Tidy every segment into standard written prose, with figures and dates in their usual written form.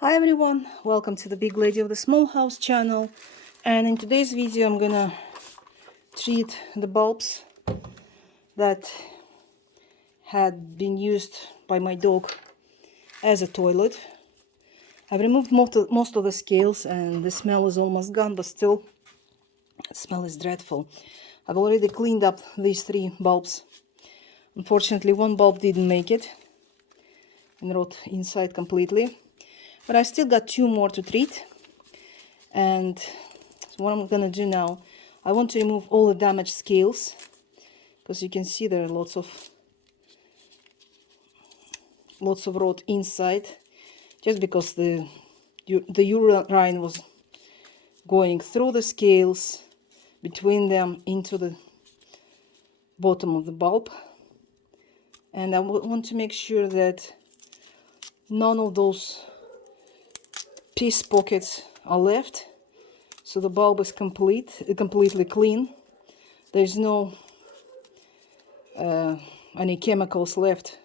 Hi everyone, welcome to the Big Lady of the Small House channel, and in today's video I'm gonna treat the bulbs that had been used by my dog as a toilet. I've removed most of the scales and the smell is almost gone, but still the smell is dreadful. I've already cleaned up these three bulbs. Unfortunately, one bulb didn't make it and rot inside completely, but I still got two more to treat. And so what I'm gonna do now, I want to remove all the damaged scales, because you can see there are lots of rot inside, just because the urine was going through the scales, between them, into the bottom of the bulb. And I want to make sure that none of those piece pockets are left, so the bulb is completely clean. There's no any chemicals left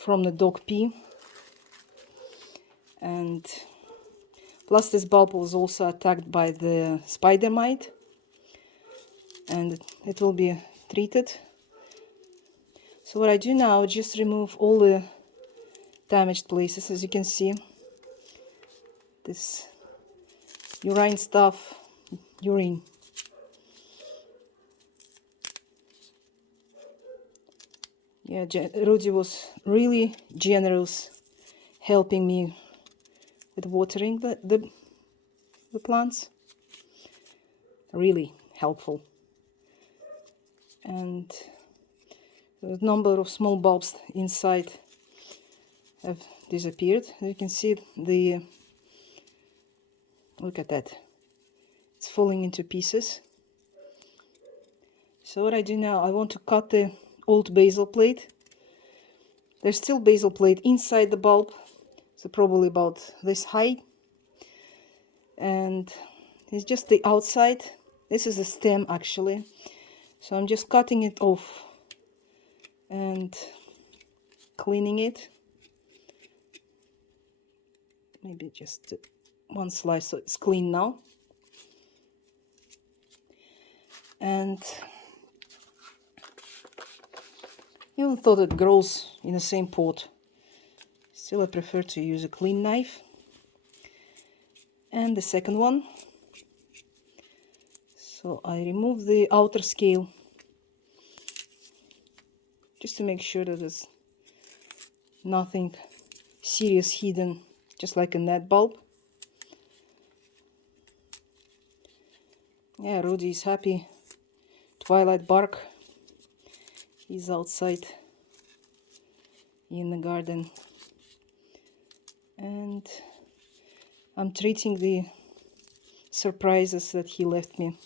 from the dog pee. And plus this bulb was also attacked by the spider mite, and it will be treated. So what I do now is just remove all the damaged places. As you can see, this urine. Yeah, Rudy was really generous, helping me with watering the plants. Really helpful. And the number of small bulbs inside have disappeared. As you can see, look at that, it's falling into pieces. So what I do now, I want to cut the old basil plate. There's still basil plate inside the bulb, so probably about this height, and it's just the outside. This is the stem actually, so I'm just cutting it off and cleaning it. Maybe just one slice, so it's clean now. And even though it grows in the same pot, still I prefer to use a clean knife. And the second one, so I remove the outer scale just to make sure that there's nothing serious hidden, just like in that bulb. Yeah, Rudy is happy. Twilight bark. He's outside in the garden, and I'm treating the surprises that he left me.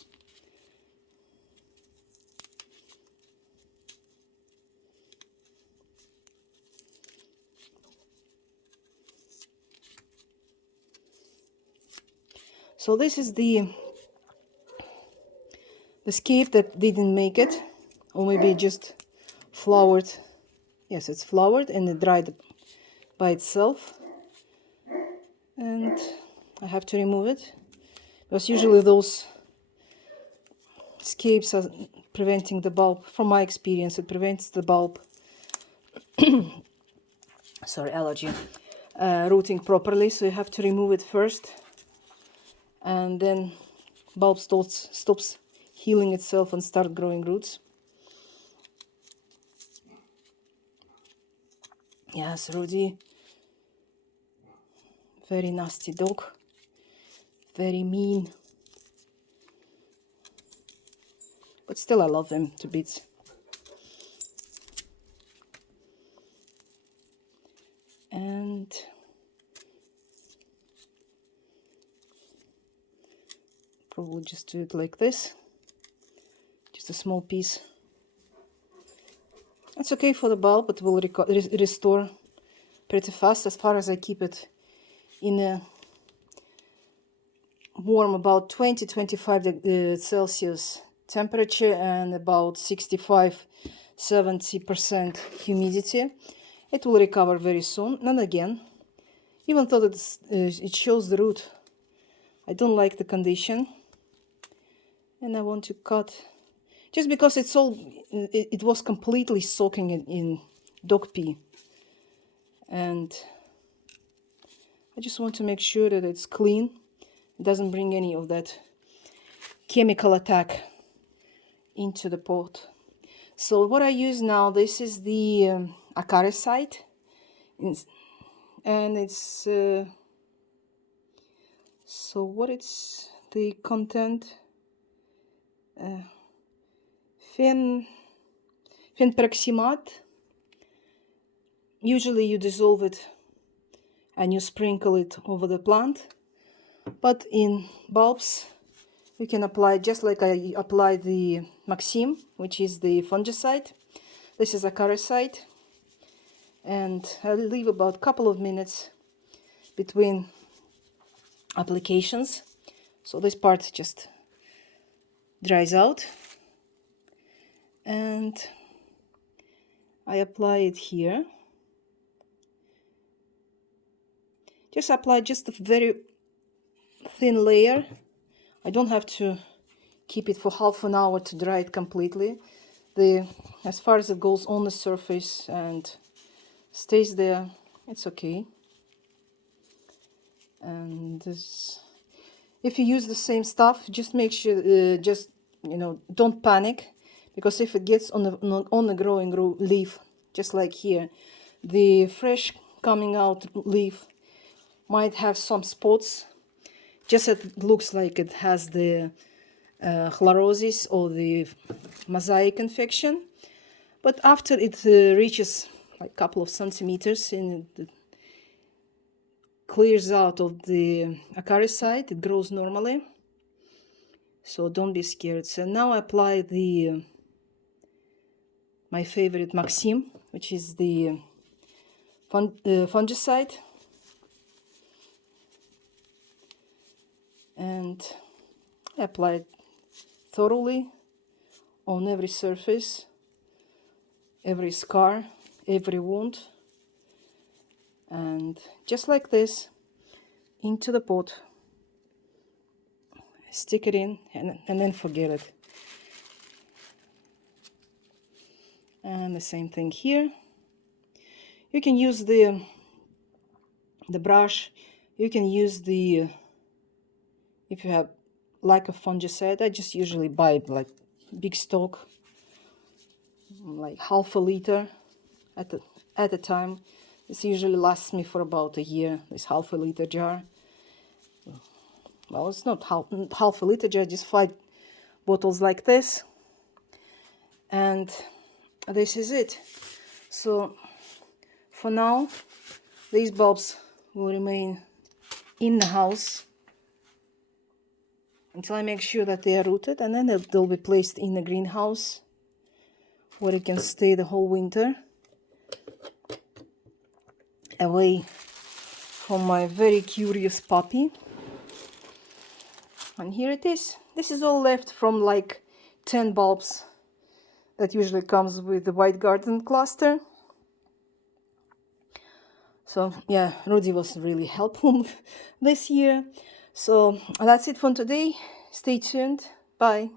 So this is the scape that didn't make it, or maybe just flowered. Yes, it's flowered and it dried by itself, and I have to remove it because usually those scapes are preventing the bulb. From my experience, it prevents the bulb sorry, allergy, rooting properly, so you have to remove it first, and then bulb stops healing itself and start growing roots. Yes, Rudy, very nasty dog, very mean, but still I love him to bits. And probably just do it like this, just a small piece. It's okay for the bulb, but will restore pretty fast, as far as I keep it in a warm, about 20-25 Celsius temperature and about 65-70% humidity. It will recover very soon. And again, even though it shows the root. I don't like the condition, and I want to cut just because it was completely soaking in dog pee, and I just want to make sure that it's clean. It doesn't bring any of that chemical attack into the pot. So what I use now, this is the acaricide, and it's so what it's the content, fenperoximate. Usually you dissolve it and you sprinkle it over the plant, but in bulbs you can apply just like I apply the Maxim, which is the fungicide. This is acaricide, and I'll leave about a couple of minutes between applications, so this part just dries out, and I apply it here. Just apply just a very thin layer. I don't have to keep it for half an hour to dry it completely. As far as it goes on the surface and stays there, it's okay. And if you use the same stuff, just make sure, don't panic, because if it gets on the growing leaf, just like here, the fresh coming out leaf might have some spots. Just it looks like it has the chlorosis or the mosaic infection, but after it reaches like a couple of centimeters and it clears out of the acaricide, it grows normally, so don't be scared. So now I apply my favorite Maxim, which is the fungicide, and I apply it thoroughly on every surface, every scar, every wound, and just like this into the pot, stick it in, and then forget it. And the same thing here. You can use the brush, you can use if you have like a fungicide. I just usually buy like big stock, like half a liter at a time. This usually lasts me for about a year, this half a liter jar. Well, it's not half a liter jar, just 5 bottles like this, and this is it. So for now, these bulbs will remain in the house until I make sure that they are rooted, and then they'll be placed in the greenhouse where it can stay the whole winter, away from my very curious puppy. And here it is. This is all left from like 10 bulbs that usually comes with the white garden cluster. So yeah, Rudy was really helpful this year. So that's it for today. Stay tuned. Bye.